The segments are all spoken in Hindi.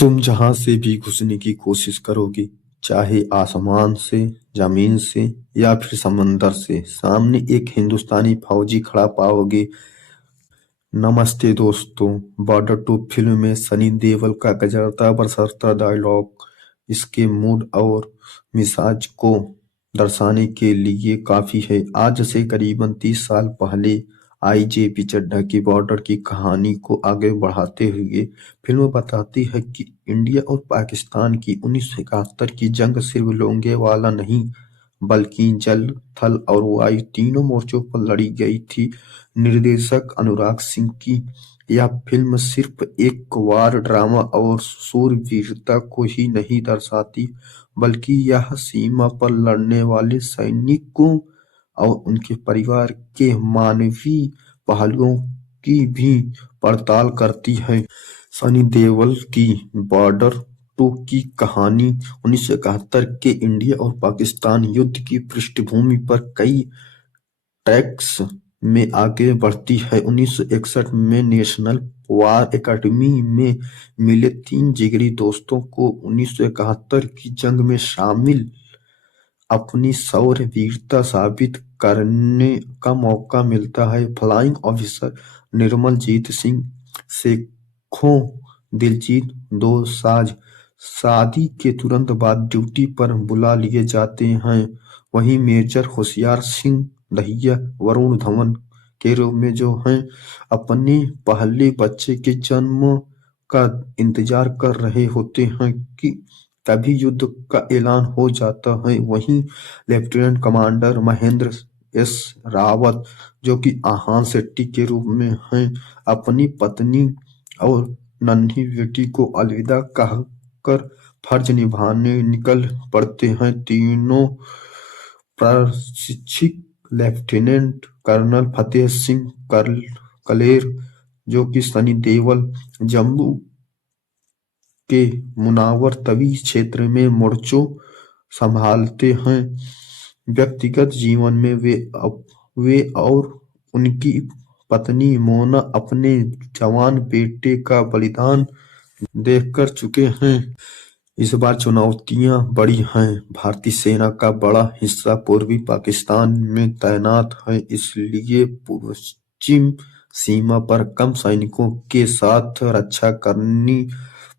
तुम जहां से भी घुसने की कोशिश करोगे, चाहे आसमान से, जमीन से या फिर समंदर से, सामने एक हिंदुस्तानी फौजी खड़ा पाओगे। नमस्ते दोस्तों। बॉर्डर टू फिल्म में सनी देओल का गजरता बरसता डायलॉग इसके मूड और मिजाज को दर्शाने के लिए काफी है। आज से करीबन 30 साल पहले आईजेपी चड्ढा की बॉर्डर की कहानी को आगे बढ़ाते हुए फिल्म बताती है कि इंडिया और पाकिस्तान की 1971 की जंग सिर्फ लोंगेवाला नहीं, बल्कि जल, थल और वायु तीनों मोर्चों पर लड़ी गई थी। निर्देशक अनुराग सिंह की यह फिल्म सिर्फ एक वार ड्रामा और शूरवीरता को ही नहीं दर्शाती, बल्कि यह सीमा पर लड़ने वाले सैनिकों और उनके परिवार के मानवीय पहलुओं की भी पड़ताल करती है। सनी देओल की बॉर्डर टू की कहानी 1971 के इंडिया और पाकिस्तान युद्ध की पृष्ठभूमि पर कई ट्रैक्स में आगे बढ़ती है। 1961 में नेशनल वॉर एकेडमी में मिले 3 जिगरी दोस्तों को 1971 की जंग में शामिल अपनी शौर्य वीरता साबित करने का मौका मिलता है। फ्लाइंग ऑफिसर निर्मलजीत सिंह शेखों दिलजीत दोसांझ शादी के तुरंत बाद ड्यूटी पर बुला लिए जाते हैं। वहीं मेजर होशियार सिंह दहिया वरुण धवन के रूप में जो हैं अपने पहले बच्चे के जन्म का इंतजार कर रहे होते हैं कि तभी युद्ध का ऐलान हो जाता है। वहीं lieutenant commander Mahendra S Rawat जो कि आहान शेट्टी के रूप में हैं अपनी पत्नी और नन्ही बेटी को अलविदा कहकर फर्ज निभाने निकल पड़ते हैं। तीनों प्रशिक्षित लेफ्टिनेंट कर्नल फतेह सिंह कलेर जो कि सनी देओल जम्मू के मुनावर तवी क्षेत्र में मोर्चों संभालते हैं। व्यक्तिगत जीवन में वे और उनकी पत्नी मोना अपने जवान बेटे का बलिदान देकर चुके हैं। इस बार चुनौतियां बड़ी हैं। भारतीय सेना का बड़ा हिस्सा पूर्वी पाकिस्तान में तैनात है, इसलिए पश्चिम सीमा पर कम सैनिकों के साथ रक्षा करनी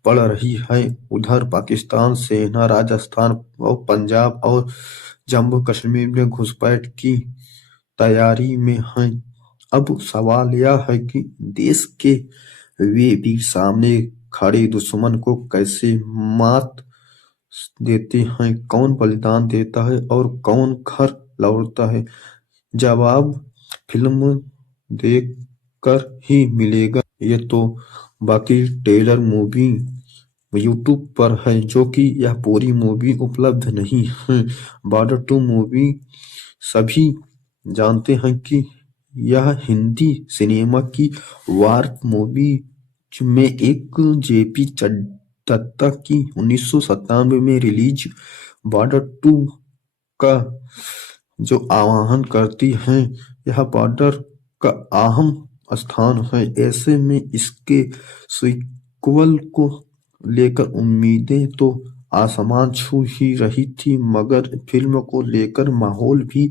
पड़ रही है। उधर पाकिस्तान सेना राजस्थान और पंजाब और जम्मू कश्मीर में घुसपैठ की तैयारी में है। अब सवाल यह है कि देश के वे वीर सामने खड़े दुश्मन को कैसे मात देते हैं, कौन बलिदान देता है और कौन घर लौटता है। जवाब फिल्म देख कर ही मिलेगा। ये तो बाकी ट्रेलर मूवी यूट्यूब पर है, जो कि यह पूरी मूवी उपलब्ध नहीं है। बॉर्डर टू मूवी सभी जानते हैं कि यह हिंदी सिनेमा की वार मूवी में एक जेपी दत्ता की 1997 में रिलीज बॉर्डर टू का जो आह्वान करती है। यह बॉर्डर का अहम स्थान है। ऐसे में इसके सीक्वल को लेकर उम्मीदें तो आसमान छू ही रही थी, मगर फिल्म को लेकर माहौल भी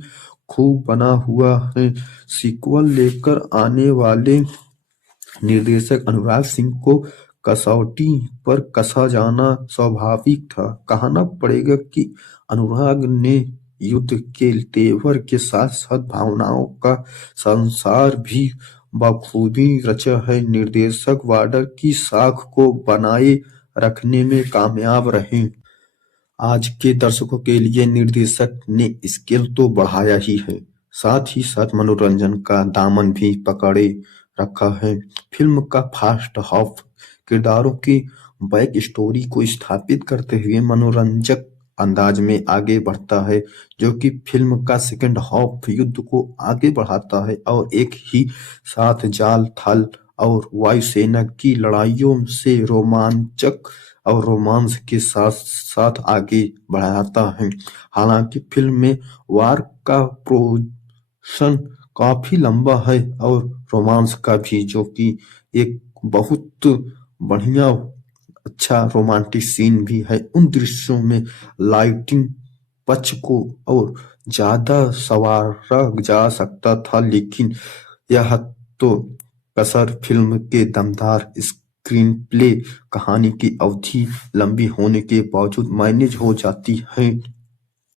खूब बना हुआ है। सीक्वल लेकर आने वाले निर्देशक अनुराग सिंह को कसौटी पर कसा जाना स्वाभाविक था। कहना पड़ेगा कि अनुराग ने युद्ध के तेवर के साथ साथ भावनाओं का संसार भी बखूबी रचा है। निर्देशक बॉर्डर की साख को बनाए रखने में कामयाब रहे। आज के दर्शकों के लिए निर्देशक ने स्केल तो बढ़ाया ही है, साथ ही साथ मनोरंजन का दामन भी पकड़े रखा है। फिल्म का फर्स्ट हाफ किरदारों की बैक स्टोरी को स्थापित करते हुए मनोरंजक अंदाज में आगे बढ़ता है, जो कि फिल्म का सेकंड हाफ युद्ध को आगे बढ़ाता है और एक ही साथ जाल, थल और वायुसेना की लड़ाइयों से रोमांचक और रोमांस के साथ साथ आगे बढ़ाता है। हालांकि फिल्म में वार का पोर्शन काफी लंबा है और रोमांस का भी, जो कि एक बहुत बढ़िया अच्छा रोमांटिक सीन भी है। उन दृश्यों में लाइटिंग पक्ष को और ज्यादा संवारा जा सकता था, लेकिन यह तो कसर फिल्म के दमदार स्क्रीनप्ले, कहानी की अवधि लंबी होने के बावजूद मैनेज हो जाती है।